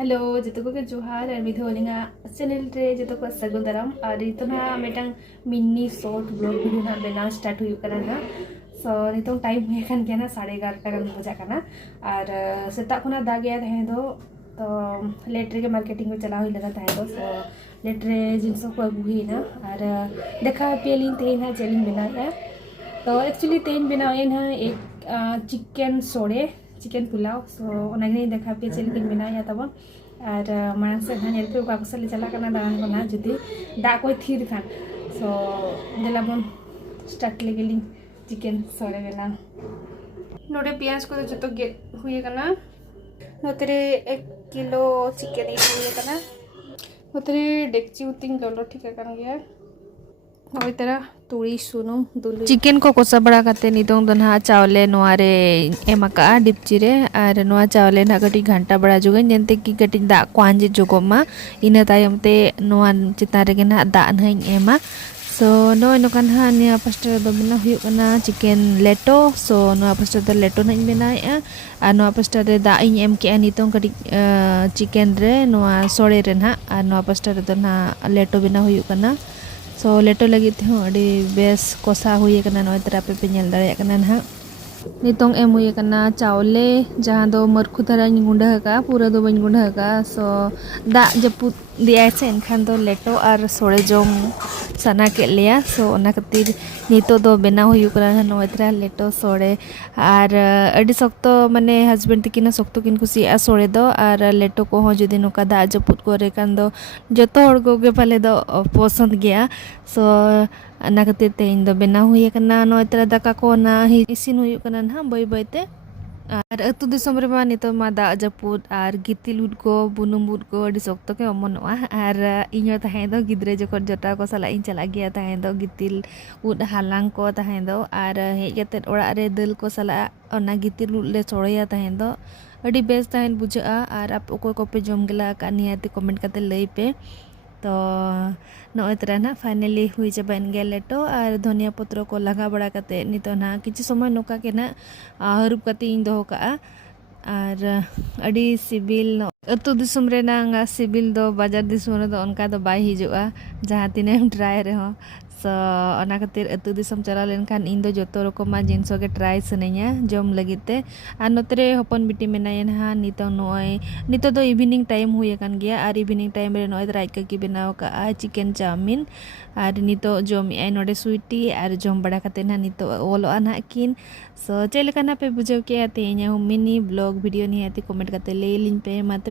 hello जो को जोहार और मिधो लिंगा चैनल रे जो को सगुन दाराम और इतना मेटंग मिनी शॉर्ट ब्लॉग वीडियो ना बेना स्टार्ट हुई करना ना सो नितो टाइम हुई kan गया ना 11:30 गान बजा करना और सेता खुना दागे तहे दो तो लेट रे मार्केटिंग में चला हुई लगा तहे दो सो लेट रे जिनस को अगु हुई ना और देखा पेलिंग ते ना चेलिंग बनाया तो एक्चुअली तेन बनाए ना एक चिकन सोड़े चिकन पुलाव सो ओनागे देखा पे चेलिंग बनाया तब और मांग से हाँ पे का कुछ चला करना दान को जुदी दा कोई थीर खान सो देला बन स्टार्ट लेगेलिंग चिकन सोड़े बना नोडे पियाज को जो तो गेट हुए करना नोतरे 1 किलो चिकन हुए करना नोतरे डेक्ची उतिंग लोलो ठीक है कर गया नोई तरह तुड़ी सुनुम दुलु चिकन को कोसा बड़ा करते नितों दो ना चावले नोआरे एमाका डिपची रे और नोआ चावले ना गटी घंटा बड़ा जुगे जंते की गटी दा क्वांजे जुगोमा इना तायम ते नोआ चिता रे ना दा नहीं एमा सो नोई नोकन हा निया पास्टर दो बिना हुई कना चिकन लेटो सो नोआ पास्टर दो लेटो नहीं बनाया और नोआ पास्टर दे दा इन एम के नितों गटी चिकन रे नोआ सोड़े रे ना और नोआ पास्टर दो ना लेटो बिना हुई कना सो लेटो लगी थे अड़ी बेस कोसा हुई करना नोय तरह पे पेल दाड़े करना ना नितों एम हुई करना चावले जहाँ दो मरखु तरह गुंडा का पूरा दो बन गुंडा का सो दा जब दिया से इनखान दो लेटो और सोड़े जोम सना के लिया सो ओना खातिर नितो दो बेना हुई करना नोय तरह लेटो सोड़े और अड़ी सख्तो माने हस्बैंड तकिना सख्तो किन कुसिया सोड़े दो और लेटो को हो जुदी नोका दा जपुत करे कान दो जतो हड़ को गे पाले दो पसंद गया सो ना खातिर ते इन दो बेना हुई करना नोय तरह दाका को ना इसिन हुई करना ना बय बयते और अतु दिसम रे मा नितो मा दा जपुत और गितिल उड को बुनुम उड को अड़ी सख्तो के अमनवा और इño तहे दो गिद्रे जकर जटा को सला इन चला गया तहे दो गितिल उड हालांग को तहे दो और हेज कते ओड़ा रे दल को सला ओना गितिल उड ले सोड़या तहे दो अड़ी बेस तहन बुझा और आप ओको को पे जम गेला का नियाते कमेंट करते लई पे तो नोय तरह ना फाइनली हुई चाबाइन गया लेटो और धनिया पत्र को लगा बड़ा करते नितो ना किसी समय नोका के ना हरूप करते इन दो का और अड़ी सिबिल अतु दिसम रे ना सिबिल दो बाजार दिसम रे दो उनका दो बाय हिजुआ जहाँ तीने ट्राई रे हो सो ओना खातिर अतु दिसम चला लेन खान इन दो जतो रकमा जिनसो के ट्राई सनेया जम लगिते आ नोतरे हपन बिटी मेनायन हा नितो नोय नितो दो इवनिंग टाइम हुए कान गया और इवनिंग टाइम रे नोय राइका की बनाव का चिकन चाउमिन और नितो जम आई नोडे स्वीटी और जम बड़ा खाते ना नितो ओलो ना किन सो चेले काना पे बुझाव के आते मिनी ब्लॉग वीडियो नहीं आते कमेंट करते ले लिंक पे मत